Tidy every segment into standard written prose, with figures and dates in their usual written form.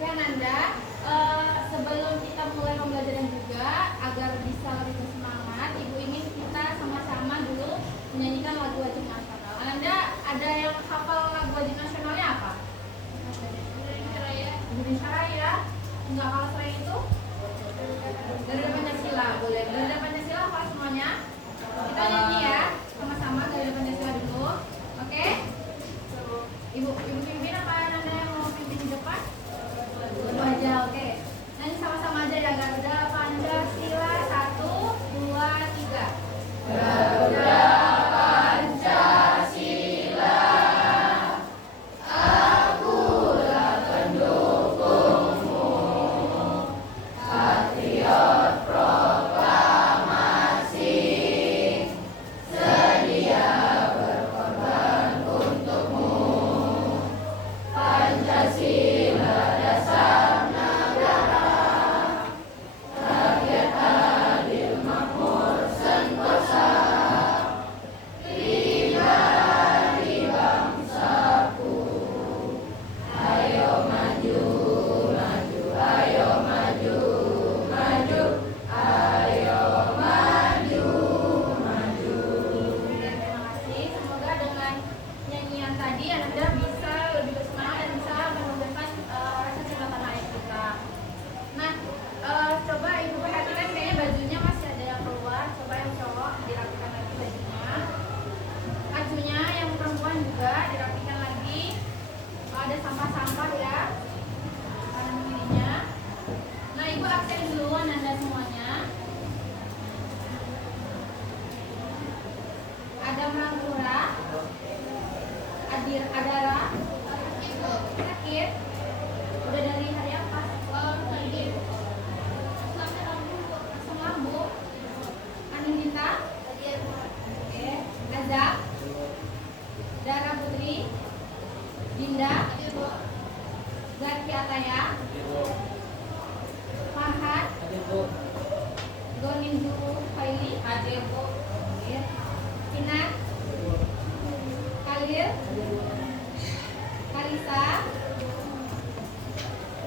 Oke Ananda, sebelum kita mulai pembelajaran juga agar bisa lebih bersemangat, Ibu ingin kita sama-sama dulu menyanyikan lagu wajib nasional. Ananda ada yang hafal lagu wajib nasionalnya apa? Indonesia Raya. Enggak hafal selain itu? Garuda Pancasila boleh. Garuda Pancasila hafal semuanya? Kita nyanyi ya sama-sama Garuda Pancasila dulu. Oke? Ibu pimpin apa Ananda yang mau pimpin di depan? Dua aja, oke. Nyanyi sama-sama aja ya. Garuda Pancasila 1, 2, 3. Garuda Pancasila, akulah pendukungmu, patriot proklamasi, sedia berkorban untukmu. Pancasila dasar negara, rakyat adil makmur sentosa, liberasi bangsaku. Ayo maju, maju, ayo maju, maju, ayo maju, maju. Terima kasih. Semoga dengan nyanyian tadi Anda bisa lebih bersemangat dan bisa menumbuhkan rasa cinta tanah air kita. Nah, coba Ibu perhatikan kayaknya bajunya masih ada yang keluar. Coba yang cowok dirapikan lagi bajunya. Bajunya yang perempuan juga dirapikan lagi. Ada sampah-sampah ya kanan kirinya. Nah, Ibu absen dulu Anda semuanya. Ada Mangura, Adara, sakit. Udah dari hari apa? Tadi. Asam lambung. Anindita. Oke. Azab. Dara Putri. Dinda. Zaki Ataya. Farhan. Gonin Zulfaili. Kinan. Khalil. Kalisa.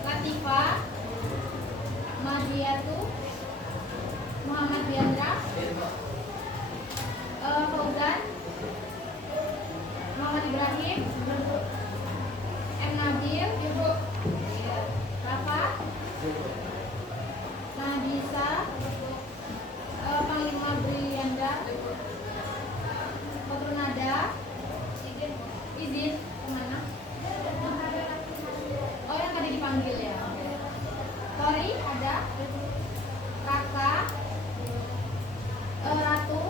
Latifa. Madiatu. Muhammad Biandra. Fauzan. Muhammad Ibrahim. M. Nabil. Rafa. Nabisa. Panglima Brilianda. Kotrunada. Izin kemana? Oh, yang tadi dipanggil ya. Tori ada. Raka. Ratu.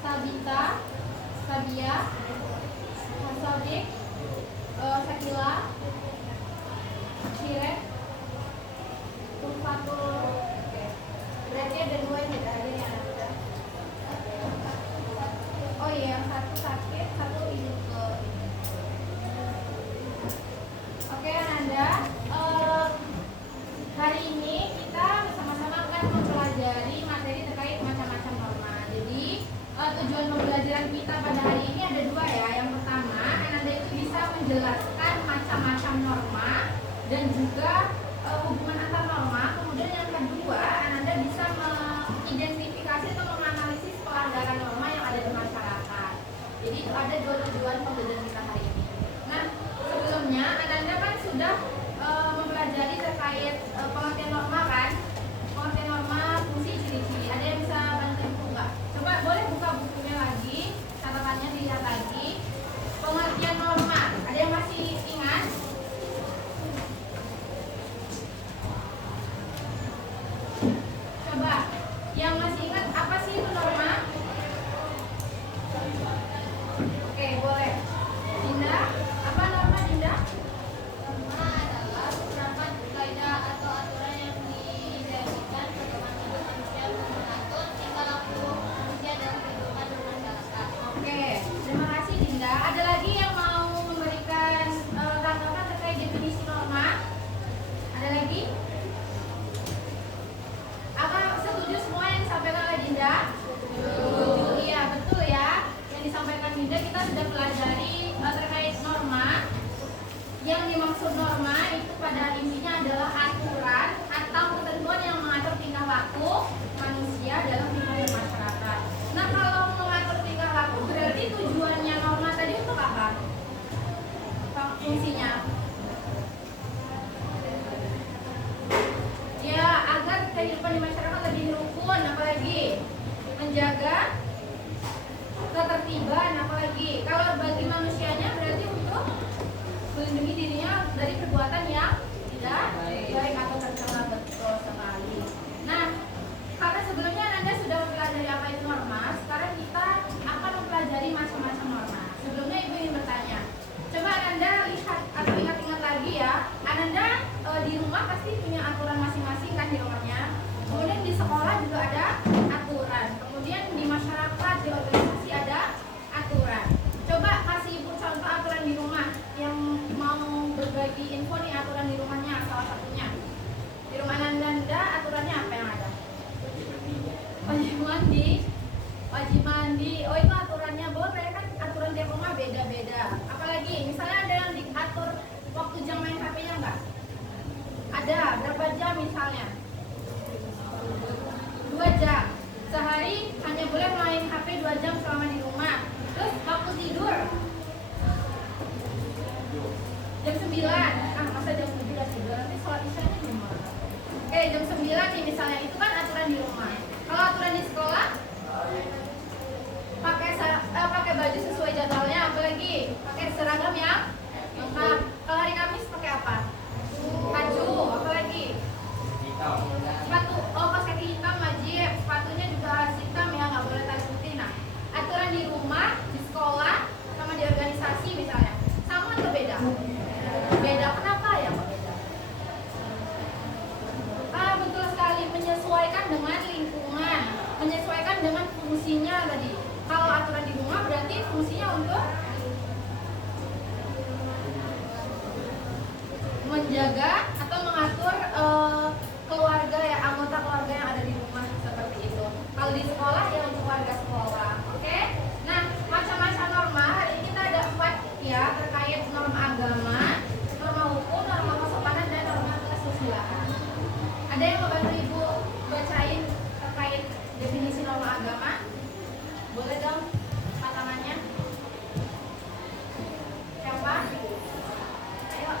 Sabita. Sabia. Hasodik. Sakila. Shirek. Tufatul. Berarti ada dua yang tidak ada yang ada. Oh iya, yang satu sakit, satu ini ke ini. Oke Ananda, hari ini kita bersama-sama akan mempelajari materi terkait macam-macam norma. Jadi tujuan pembelajaran kita pada hari ini ada dua ya. Yang pertama, Ananda itu bisa menjelaskan macam-macam norma dan juga hubungan antar norma. Kemudian yang kedua, Ananda bisa mengidentifikasi atau menganalisis pelanggaran norma yang ada di masyarakat. Jadi itu ada dua tujuan pembelajaran kita hari ini. Nah, sebelumnya Ananda kan sudah mempelajari terkait pengertian norma kan? Pengertian norma, fungsi, ciri-ciri. Ada yang bisa bantu nggak? Coba boleh buka bukunya lagi, catatannya dilihat lagi. Pengertian norma, ada yang masih ingat? Coba, yang masih ingat apa sih itu norma? Oke, boleh. Dinda pada intinya adalah aturan atau ketentuan yang mengatur tingkah laku manusia dalam lingkungan masyarakat. Nah, kalau mengatur tingkah laku berarti tujuannya norma tadi untuk apa? Fungsinya? Ya, agar kehidupan di masyarakat lebih rukun, apalagi menjaga ketertiban, apalagi kalau bagi manusianya berarti untuk melindungi dirinya dari perbuatan yang tidak baik atau tercela. Betul sekali. Nah, karena sebelumnya Anda sudah mempelajari apa itu norma, sekarang kita akan mempelajari macam-macam norma. Sebelumnya Ibu ingin bertanya, coba Anda lihat atau ingat-ingat lagi ya, Anda di rumah pasti punya aturan masing-masing kan di rumahnya. Kemudian di sekolah juga ada aturan. Kemudian di masyarakat, di organisasi ada aturan. Coba kasih Ibu contoh aturan di rumah yang mau berbagi info nih, aturan di rumahnya salah satunya. Di rumah Anda aturannya apa yang ada? Wajib mandi. Wajib mandi. Oh, itu aturannya. Boleh kan, aturan tiap rumah beda-beda. Apalagi misalnya ada yang diatur waktu jam main HP-nya enggak? Ada, berapa jam misalnya? 2 jam. Sehari hanya boleh main HP 2 jam selama di rumah. Terus waktu tidur jam 9. Masa jam 7 tidur? Nanti sholat isyanya gimana? Oke, jam 9 nih misalnya, itu kan aturan di rumah. Kalau aturan di sekolah pakai baju sesuai jadwalnya, apalagi pakai seragam yang lengkap. Kalau hari Kamis pakai apa? Baju, apalagi? Sepatu, kaos kaki hitam wajib. Sepatunya juga harus hitam ya, nggak boleh tas putih. Nah, aturan di rumah, di sekolah, sama di organisasi misalnya, sama atau beda? Beda, kenapa ya kok beda? Betul sekali, menyesuaikan dengan lingkungan, menyesuaikan dengan fungsinya tadi. Kalau aturan di rumah berarti fungsinya untuk menjaga atau mengatur keluarga ya, anggota keluarga yang ada di rumah seperti itu. Kalau di sekolah ya untuk warga sekolah. Oke? Nah, macam-macam norma hari ini kita ada 4 ya, terkait norma agama, norma hukum, norma kesopanan, dan norma kesusilaan. Ada yang mau bantu Ibu bacain terkait definisi norma agama? Boleh dong tangannya? Siapa? Ayo.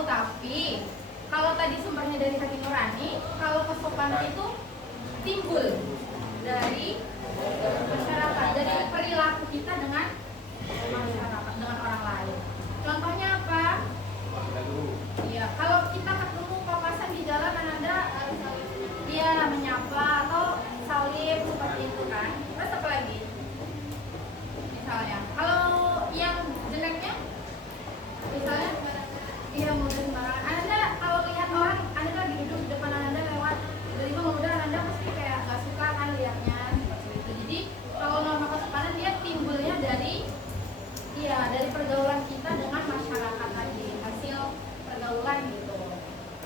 berlaku. Tapi kalau tadi sumbernya dari hati nurani, kalau kesopanan itu timbul dari masyarakat, dari perilaku kita dengan masyarakat, dengan orang lain. Contohnya apa? Iya, kalau kita ketemu papasan di jalan, Anda dia menyapa atau salim seperti itu kan. Terus apa lagi? Misalnya, kalau yang jeleknya, misalnya, iya mudah sembarangan. Anda kalau lihat orang, Anda lagi duduk di depan Anda lewat, tiba-tiba mudah Anda pasti kayak gak suka kan lihatnya seperti itu. Jadi kalau norma kesopanan dia timbulnya dari, iya dari pergaulan kita dengan masyarakat tadi, hasil pergaulan gitu.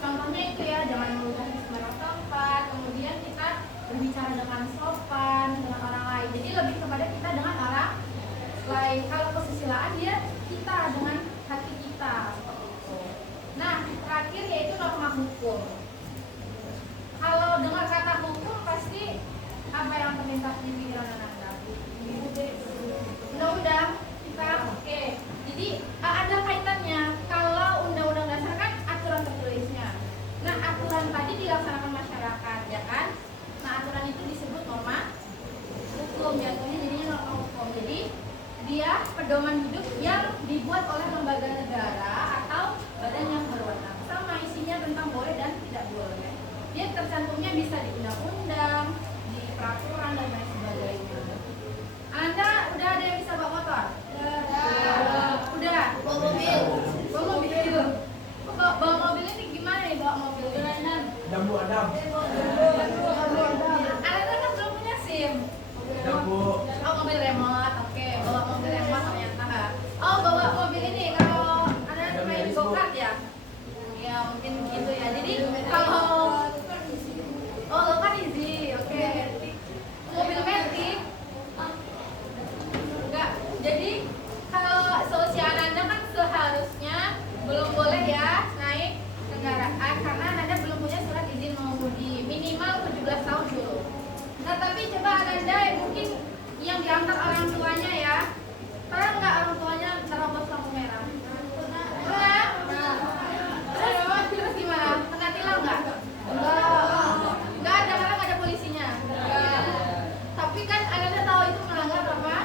Contohnya itu ya, jangan meludah di sembarang tempat, kemudian kita berbicara dengan sopan dengan orang lain. Jadi lebih kepada kita dengan orang lain. Kalau kesusilaan dia kita dengan hati kita seperti itu. Nah, terakhir yaitu norma hukum. Kalau dengar kata hukum pasti apa yang terlintas di pikiran Anda? Undang-undang kita oke. Jadi ada kaitannya. Kalau undang-undang dasar kan aturan tertulisnya. Nah, aturan tadi dilaksanakan masyarakat, ya kan? Nah, aturan itu disebut norma hukum, jatuhnya jadinya norma hukum. Jadi dia pedoman hidup yang dibuat oleh lembaga negara atau badan yang berwenang. Sama isinya tentang boleh dan tidak boleh. Dia tercantumnya bisa di undang-undang, di peraturan dan lain sebagainya. Anda udah ada yang bisa bawa motor? Udah. Bawa mobil? Bawa mobil. Bawa mobil ini gimana nih bawa mobil? Jambu Adam. Anda kan belum punya SIM. Jambu. Oh, mobil remote. Oke, bawa mobil remote ternyata. Oh, bawa mobil ini kalau Anda main go-kart ya? Ya, mungkin gitu ya. Jadi kalau go-kart easy. Oke. Mobil metik enggak. Jadi kalau seusia Anda kan seharusnya belum boleh ya naik kendaraan karena Anda belum punya surat izin mengemudi, minimal 17 tahun dulu. Nah, tapi coba Anda mungkin yang diantar orang tuanya ya. Pernah nggak orang tuanya terobos lampu merah? Pernah? Terus gimana? Kena tilang nggak? Enggak ada karena nggak ada polisinya. Tapi kan Anda tahu itu melanggar apa?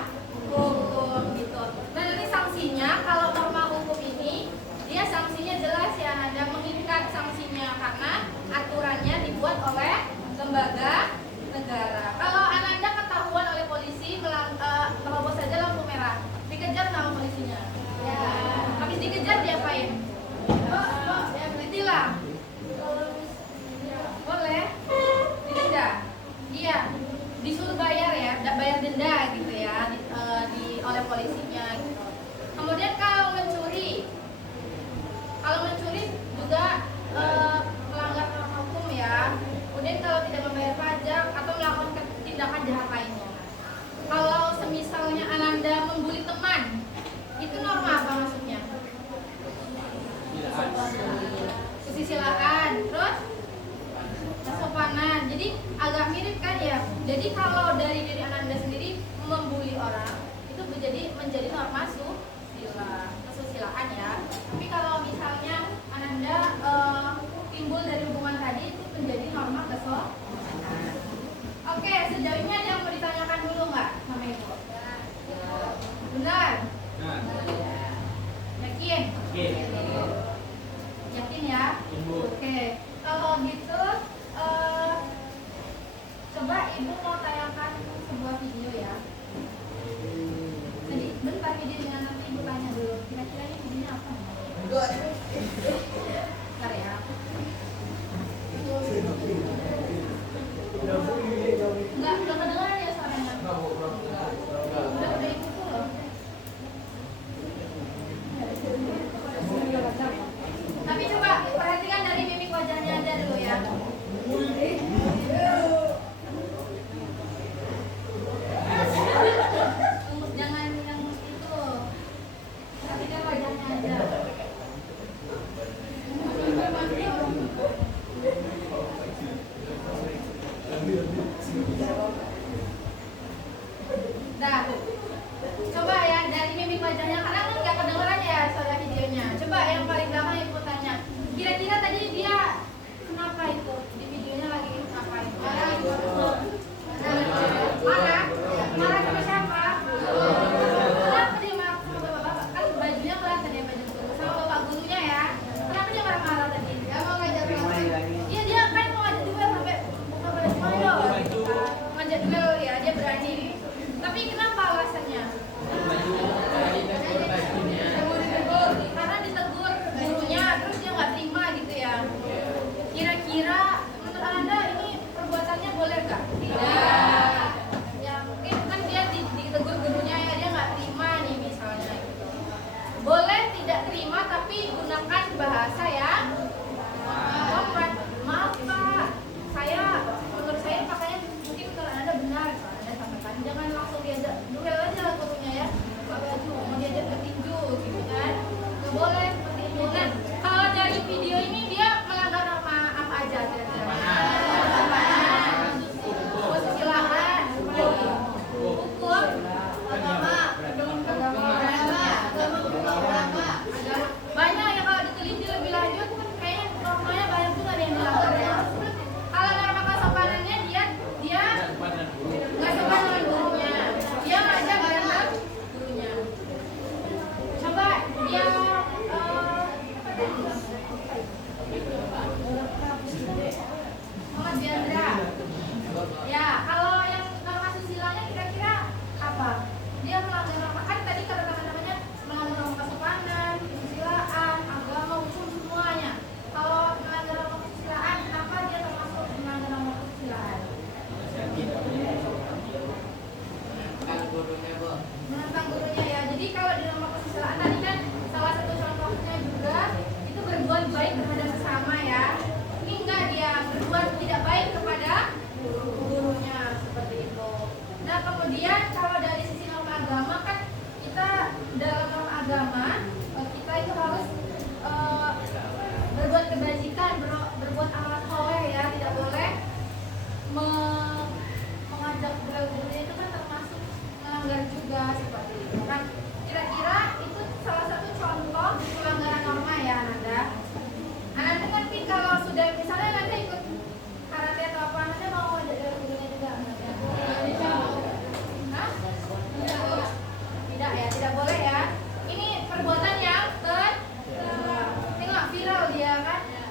Hukum gitu. Nah, nanti sanksinya kalau norma hukum ini dia sanksinya jelas ya, Anda mengikat sanksinya karena aturannya dibuat oleh lembaga negara. Kalau Anda ketahuan oleh polisi terobos saja lampu merah, dikejar sama polisinya. Ya. Habis dikejar diapain? Ditilang. Boleh? Didenda. Iya. Disuruh bayar ya, bayar denda gitu ya oleh polisinya gitu. Kemudian kalau mencuri juga melanggar norma hukum ya. Kemudian kalau tidak membayar pajak atau melakukan tindakan jahat lainnya. Kalau semisalnya Ananda membuli teman, itu norma apa maksudnya? Kesusilaan, terus kesopanan. Jadi agak mirip kan ya. Jadi kalau dari diri Ananda sendiri membuli orang itu menjadi norma kesusilaan ya. Tapi kalau misalnya Ananda timbul dari hubungan tadi itu menjadi norma kesopanan. Oke, sejauh ini ada yang mau ditanyakan dulu nggak sama Ibu? Benar? Yakin? Yakin ya? Oke, kalau gitu coba Ibu mau tayangkan sebuah video ya. Jadi bentar videonya, nanti Ibu tanya dulu kira-kira ini videonya apa? Bentar ya. Enggak kedengeran ya suaranya? Udah Ibu tuh loh. Tapi coba perhatikan dari mimik wajahnya aja dulu ya. Jangan yang itu. Perhatikan wajahnya aja. Nah, coba ya dari mimik wajahnya, karena kan nggak kedengeran ya suara videonya. Coba yang paling belakang Ibu tanya,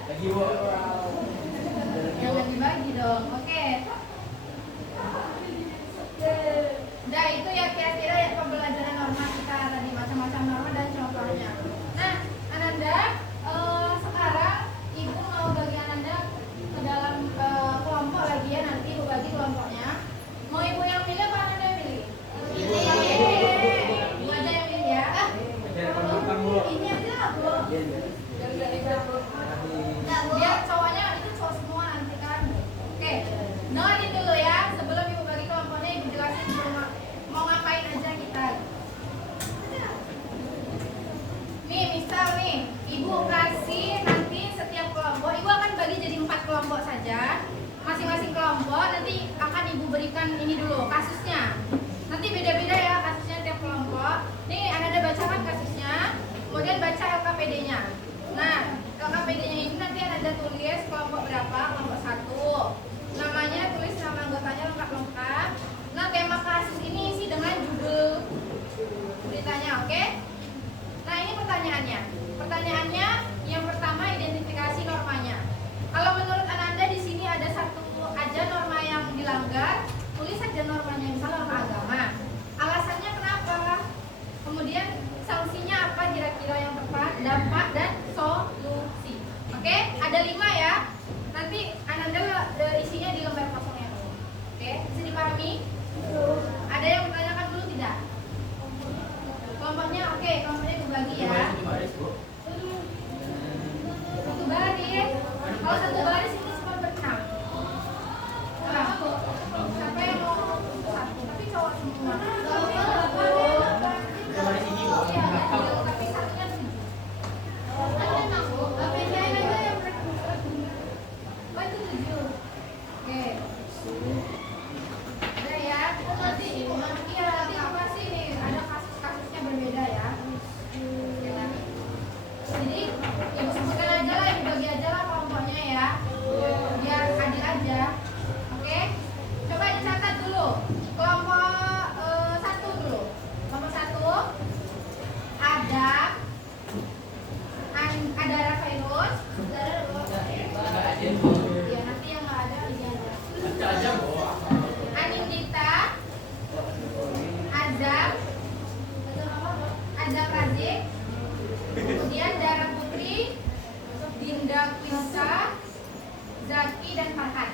Lagi bu. Jangan dibagi dong. Oke. Nah itu ya kira-kira ya pembelajaran norma kita tadi, macam-macam norma dan contohnya. Nah Ananda, sekarang ibu mau bagi Ananda ke dalam kelompok lagi ya, nanti ibu bagi kelompoknya. Mau ibu yang pilih apa Ananda yang pilih? Ibu aja yang pilih ya. Ini aja lah bu. Biar cowoknya itu cowok semua nanti kan. Oke, dengerin dulu ya. Sebelum ibu bagi kelompoknya, ibu jelasin dulu mau ngapain aja kita. Nih, misal nih, ibu kasih nanti setiap kelompok, ibu akan bagi jadi 4 kelompok saja. Masing-masing kelompok nanti akan ibu berikan ini dulu kasusnya. Nanti beda-beda ya kasusnya tiap kelompok. Nih, Anda bacakan kasusnya, kemudian baca LKPD-nya. Nah, LKPD-nya ini nanti Anda tulis kelompok berapa, kelompok 1. Namanya tulis nama anggotanya lengkap-lengkap. Nah, tema kasus ini isi dengan judul beritanya, oke? Nah, ini pertanyaannya. Pertanyaannya yang pertama identifikasi normanya. Kalau menurut Ananda di sini ada satu aja norma yang dilanggar, tulis saja normanya, misalnya norma agama. Alasannya kenapa? Kemudian sanksinya apa kira-kira yang tepat, dampak dan solusi. Oke, ada 5 ya. Nanti Ananda isinya di lembar kosongnya dulu. Oke, bisa dipahami? Ada yang bertanyakan dulu tidak? Kelompoknya oke, kelompoknya dibagi ya. Satu baris. Kalau satu baris itu cuma berenam. Nah, siapa yang mau satu? Tapi cowok semua. Iya, tapi satunya 7. Pindahin aja yang mereka. Oh itu 7. Oke. Ada ya. Nanti apa sih nih? Ada kasus-kasusnya berbeda ya. Jadi ibu sebutkan aja lah, ibu bagi aja lah kelompoknya ya, biar adil aja. Oke, coba dicatat dulu kelompok 1 dulu. Kelompok 1 ada virus. Ya nanti yang nggak ada ini aja. Anindita, Azam Razik, kemudian Dara Putri, Dinda Kwisa, Zaki dan Farhan.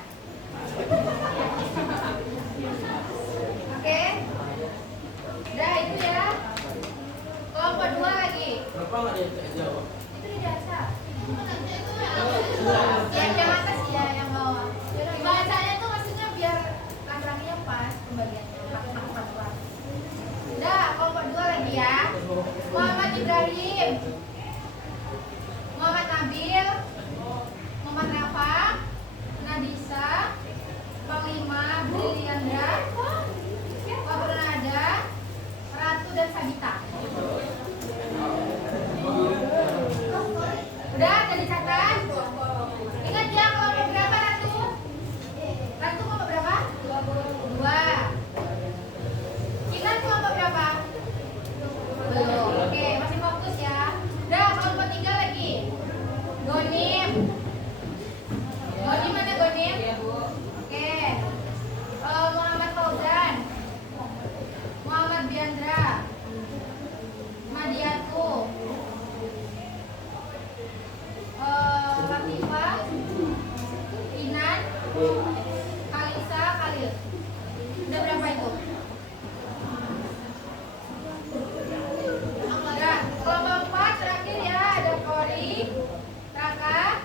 Oke. Udah itu ya. Kelompok 2 lagi. Kenapa nggak dijawab? Itu di dasar. Yang atas ya, yang bawah. Bacanya tuh maksudnya biar laki-lakinya pas pembagiannya. Pas. Udah, kelompok 2 lagi ya. Muhammad Ibrahim, Muhammad Nabil, Muhammad Rafa, Nadisa, Panglima, Briliandra, Wabernada, Ratu dan Sabita. Udah, ada dicatat? Ingat ya kelompok berapa Ratu? Ratu kelompok berapa? 2. Ingat kelompok berapa? Belum. Oke, masih fokus ya. Udah, kelompok 3 lagi. Gonim. Gonim mana Gonim? Oke. Muhammad Fauzan, Muhammad Biandra, Madiatu, Latifah, Inan, Kalisa, Khalil. Udah berapa itu? Nah, kelompok 4 terakhir ya, ada Kori, Raka,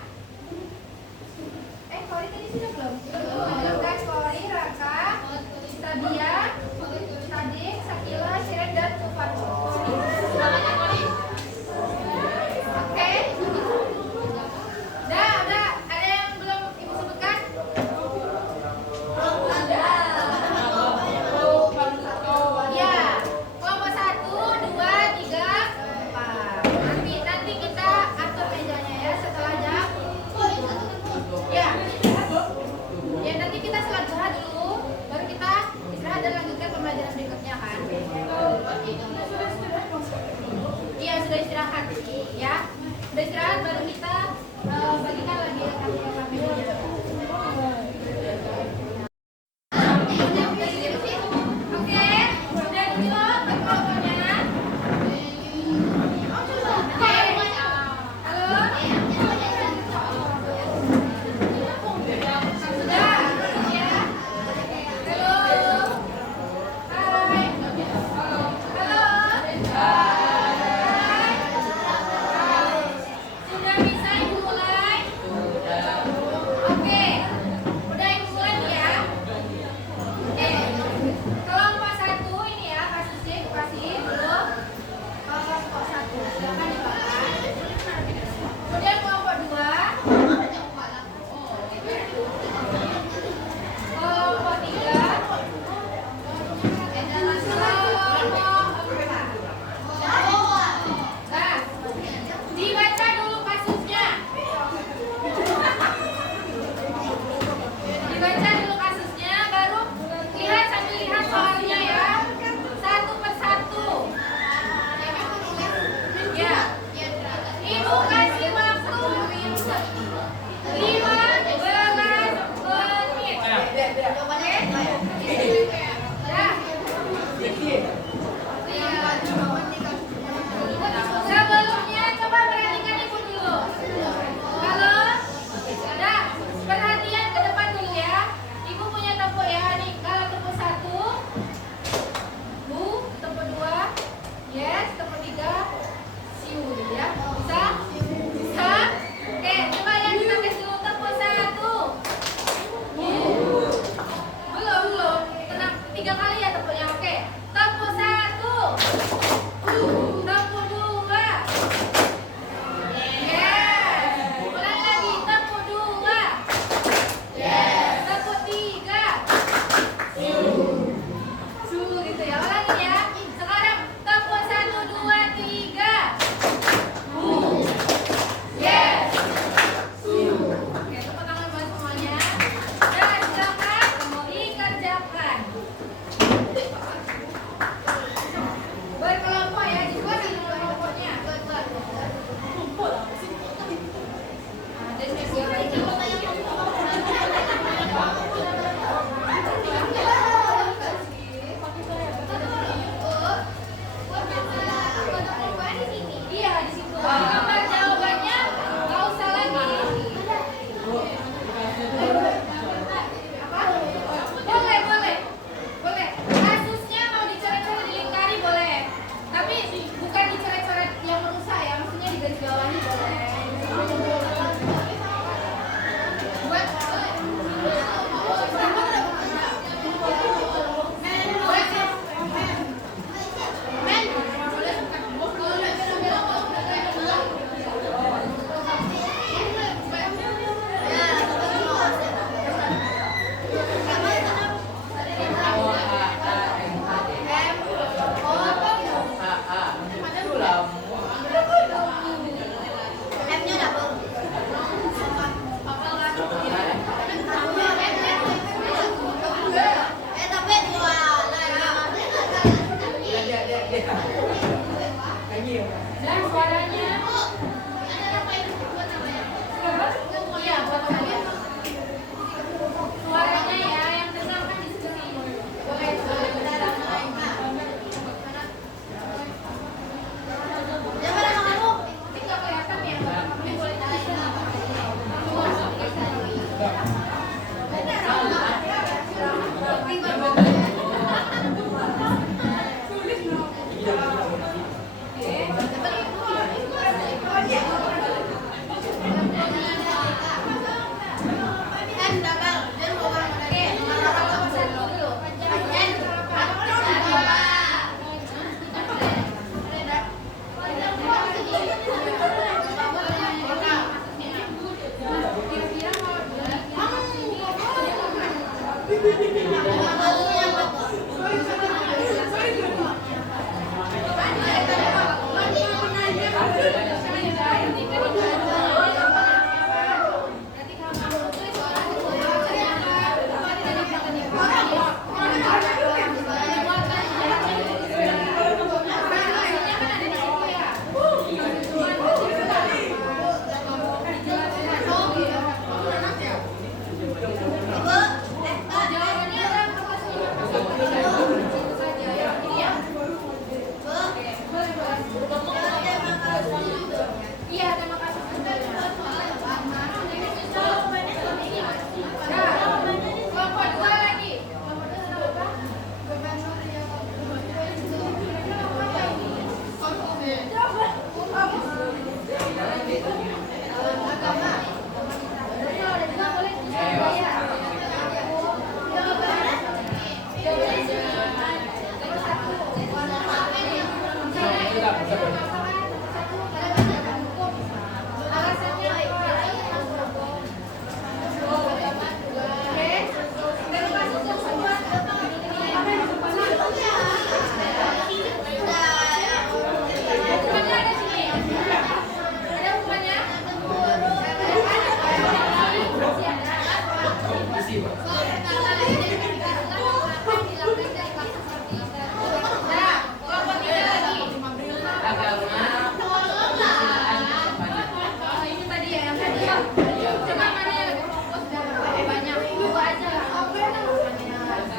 Cuma mana yang lebih fokus dan lebih banyak itu aja lah.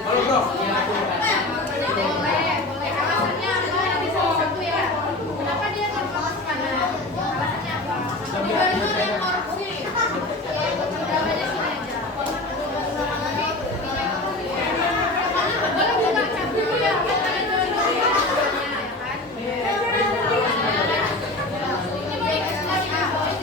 Halo bro. Boleh. Alasannya apa? Yang bisa satu ya. Kenapa dia nggak fokus karena alasannya apa? Dia korupsi. Jawabannya sini aja. Boleh buka chat dulu ya. Kan ada dua-duanya ya kan. Ini baik sekali. Boleh.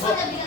Nah,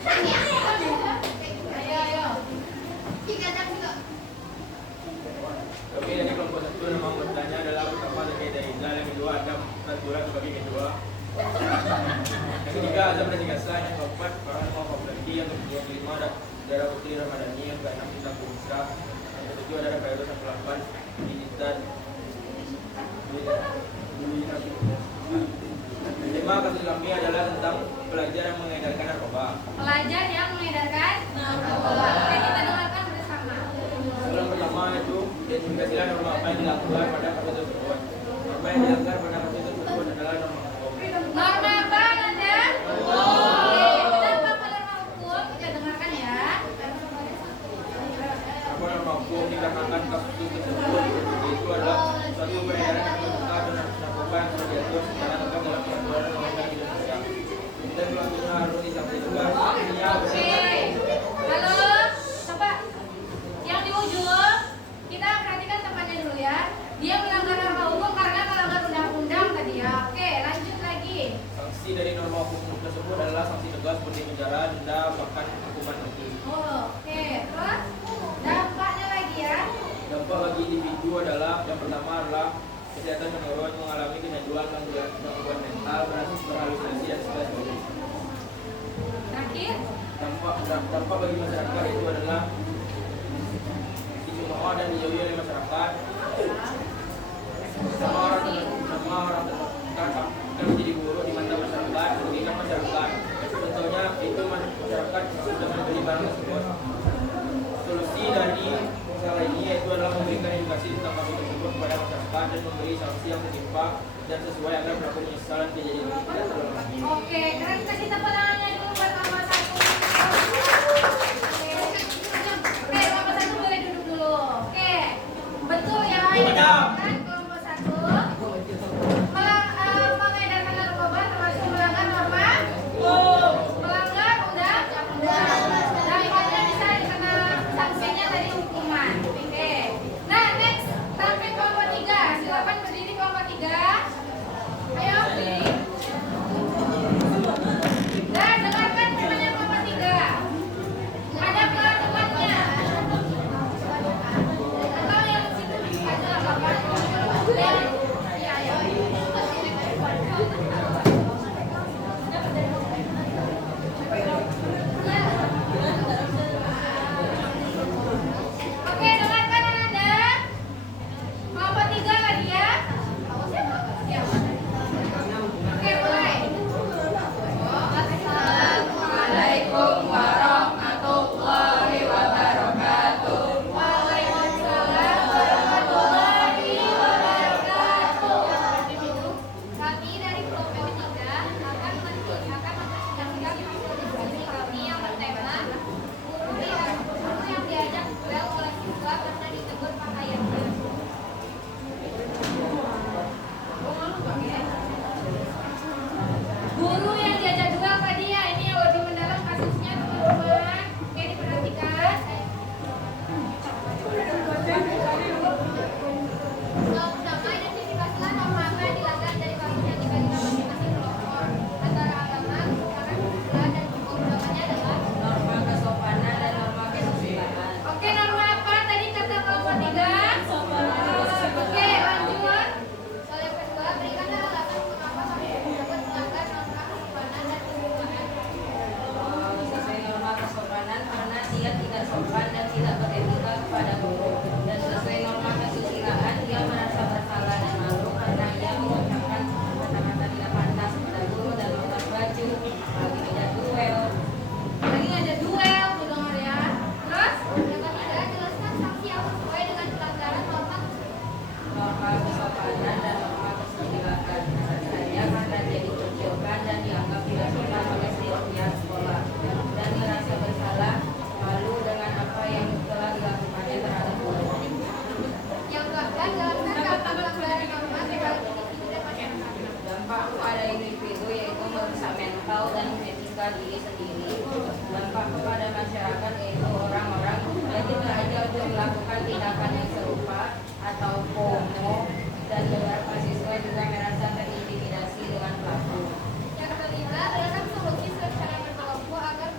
Ayo. Oke, jadi kelompok satu nama anggotanya adalah pertama terkait dari Islam, yang kedua ada peraturan sebagai kedua. Yang ketiga azam dan jigasa, yang keempat orang mau lagi, yang kelima ada darah putih Ramadhani, yang keenam kita Kumsra, yang ketujuh ada Kairos 18 Digital. Lima kasus kami adalah tentang pelajar yang mengedarkan narkoba. Pelajar yang mengedarkan narkoba. Oke, kita dengarkan bersama. Soalan pertama itu identifikasilah norma apa yang dilakukan pada kasus tersebut. Norma yang dilanggar pada kasus tersebut adalah norma hukum. Norma apa Anda? Oke, kenapa norma hukum? Kita dengarkan ya. Apa norma hukum dikarenakan kasus tersebut yaitu adalah suatu peredaran yang terbuka dan narkoba yang sudah diatur secara lengkap dalam peraturan undang-undang Indonesia. Dan pelakunya harus disanksi tegas. Oke. Halo, coba yang di ujung kita perhatikan tempatnya dulu ya. Dia melanggar norma hukum karena melanggar undang-undang tadi ya. Oke, lanjut lagi. Sanksi dari norma hukum tersebut adalah sanksi tegas seperti penjara, denda, bahkan hukuman mati. Oke, terus dampaknya lagi ya. Dampak bagi individu adalah yang pertama adalah kesehatan menurun, mengalami kecanduan, gangguan mental, berhalusinasi dan sebagainya. Terakhir, Dampak bagi masyarakat itu adalah dicemooh dan dijauhi oleh masyarakat. Nama orang terdekat akan menjadi buruk di mata masyarakat, merugikan masyarakat. Contohnya itu masyarakat sudah membeli barang tersebut. Solusi dari masalah ini yaitu adalah memberikan edukasi tentang kasus tersebut kepada masyarakat dan memberi sanksi yang setimpal dan sesuai agar pelaku menyesal dan kejadian ini tidak terulang lagi. oke, keren kasih tepuk tangannya dulu buat nomor 1. Oke, nomor 1 boleh duduk dulu. Oke, betul ya. Ini kan kelompok 1 mengedarkan narkoba termasuk melanggar norma, melanggar undang-undang. Dampaknya bisa dikena sanksinya tadi hukuman. Oke. Nah, next sampai kelompok 3. Silakan berdiri kelompok 3. Ayo berdiri. Dan dengarkan namanya kelompok 3. Ada peraturannya. Atau yang situ ada apa? Ya, ya. Oke, dengarkan Anda. Kelompok 3 lagi ya. Ya. Oke, mulai. Assalamualaikum warahmatullahi wabarakatuh. Waalaikumsalam warahmatullahi wabarakatuh. Kami dari kelompok 3 akan mempresentasikan hasil diskusi kami yang bertema guru yang diajak duel oleh siswa karena ditegur pakaiannya. Guru yang diajak duel tadi ya, ini yang lebih mendalam kasusnya teman-teman. Oke, diperhatikan. Pertama, identifikasilah norma apa yang dilanggar dari kasus yang dibagi masing-masing kelompok. Antara agama, kebijakan, kesusilaan, dan hukum utamanya adalah Norma kesopanan dan norma kesusilaan. oke, norma apa tadi kata kelompok 3? Oke, lanjut. Soal yang kedua, berikanlah alasan mengapa kasus tersebut melanggar norma kesopanan dan kesusilaan. Sesuai norma kesopanan karena dia tidak sopan dan tidak beretika kepada guru. Dan sesuai norma kesusilaan dia merasa bersalah dan malu karena ia mengucapkan kata-kata tidak pantas kepada guru dan memakai baju, apalagi tidak duel. Lagi ngajak duel, tuh dengar ya. Terus, yang ketiga, jelaskan sanksi yang sesuai dengan pelanggaran norma Norma kesopanan dan norma kesusilaan saja karena dia dikucilkan dan dianggap tidak sopan oleh seluruh pihak sekolah dan merasa bersalah malu dengan apa yang telah dilakukannya terhadap guru. yang keempat, jelaskan dampak pelanggaran norma terhadap individu dan masyarakat. Dampak kepada individu yaitu merusak mental dan etika diri sendiri. Dampak kepada masyarakat yaitu orang-orang yang tidak aja untuk melakukan tindakan yang serupa atau FOMO, dan beberapa siswa juga merasa terintimidasi dengan pelaku. Yang kelima, berikan solusi secara berkelompok agar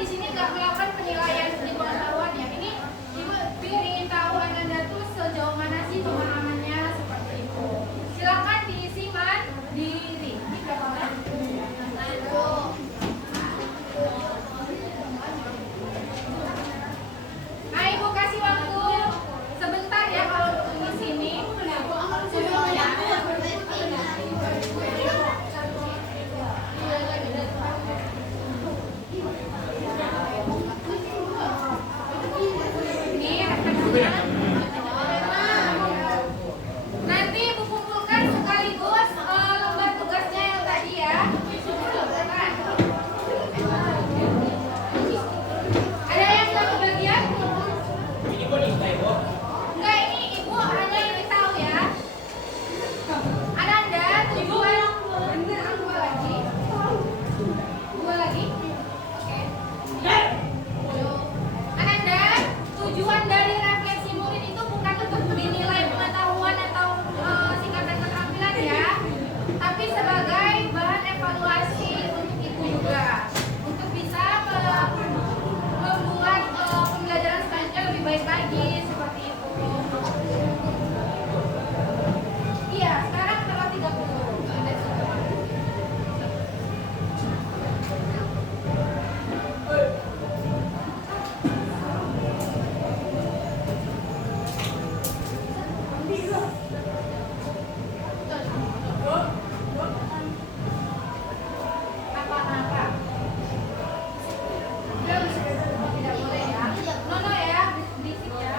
di sini nggak melakukan penilaian seni pengetahuan ya. Ini ibu ingin tahu Ananda tuh sejauh mana sih pemahamannya seperti itu. Silakan diisi mandiri. Ini berapa menit? Nah, ibu kasih waktu sebentar ya kalau untuk di sini. Nanti ibu kumpulkan sekaligus lembar tugasnya yang tadi ya. Ada yang tidak kebagian? Ini kok nih, Ibu? Enggak, ini ibu hanya ingin tahu ya. Ananda, tujuan dua lagi. Dua lagi. Oke. Ananda, tujuan dari refleksi murid itu bukan untuk dinilai pengetahuan atau tingkatan keterampilan ya, tapi sebagai bahan evaluasi untuk ibu juga, untuk bisa membuat pembelajaran selanjutnya lebih baik lagi seperti itu. Iya, sekarang tanggal 30. Ada semua. Apa-apa? Tidak boleh ya. Nono ya, berisik ya.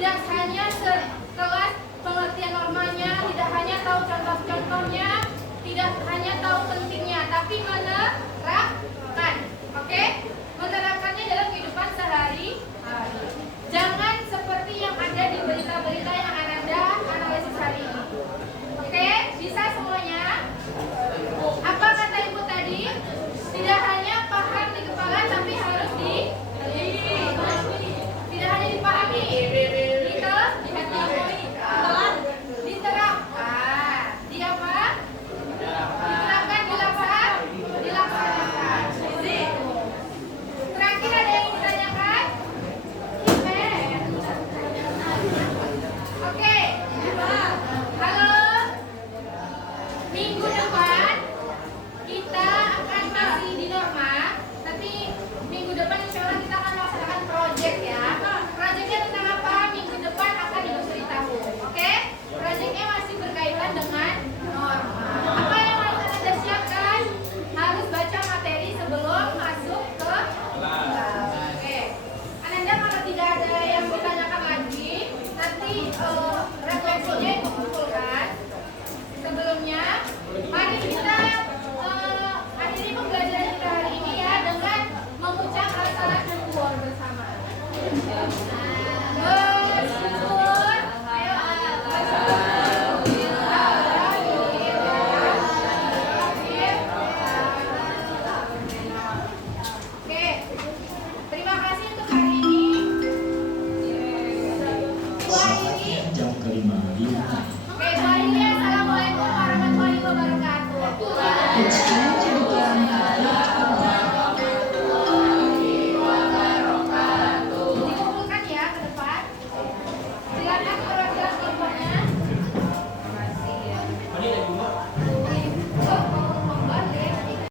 tidak hanya sekelas pengertian normanya, tidak hanya tahu contoh-contohnya, tidak hanya tahu pentingnya, tapi menerapkan. Oke? Menerapkannya dalam kehidupan sehari-hari. Jangan seperti yang ada di berita-berita yang Anda analisis hari ini. Oke? Bisa semuanya? Apa kata Ibu tadi? Tidak hanya paham di kepala, tapi harus tidak hanya dipahami, diterapkan. Di apa? Diterapkan, dilaksanakan. Terakhir ada yang ditanyakan? Oke. Halo. Minggu depan kita akan masih di norma, tapi minggu depan insya Allah kita akan melaksanakan project ya. Projectnya tentang apa? Minggu depan akan Ibu beritahu. Oke? Projectnya masih berkaitan dengan norma. Apa yang harus Anda siapkan? Harus baca materi sebelum masuk ke kelas. Oke. Ananda kalau tidak ada yang ditanyakan lagi, nanti refleksinya Ibu kumpulkan. Sebelumnya, mari kita akhiri pembelajaran kita hari ini ya dengan mengucap salat syukur bersama. Bersyukur, ayo Oke, terima kasih untuk hari ini. Jam kelima lima. Oke, hari ini assalamualaikum warahmatullahi wabarakatuh. Dikumpulkan ya ke depan. Silakan.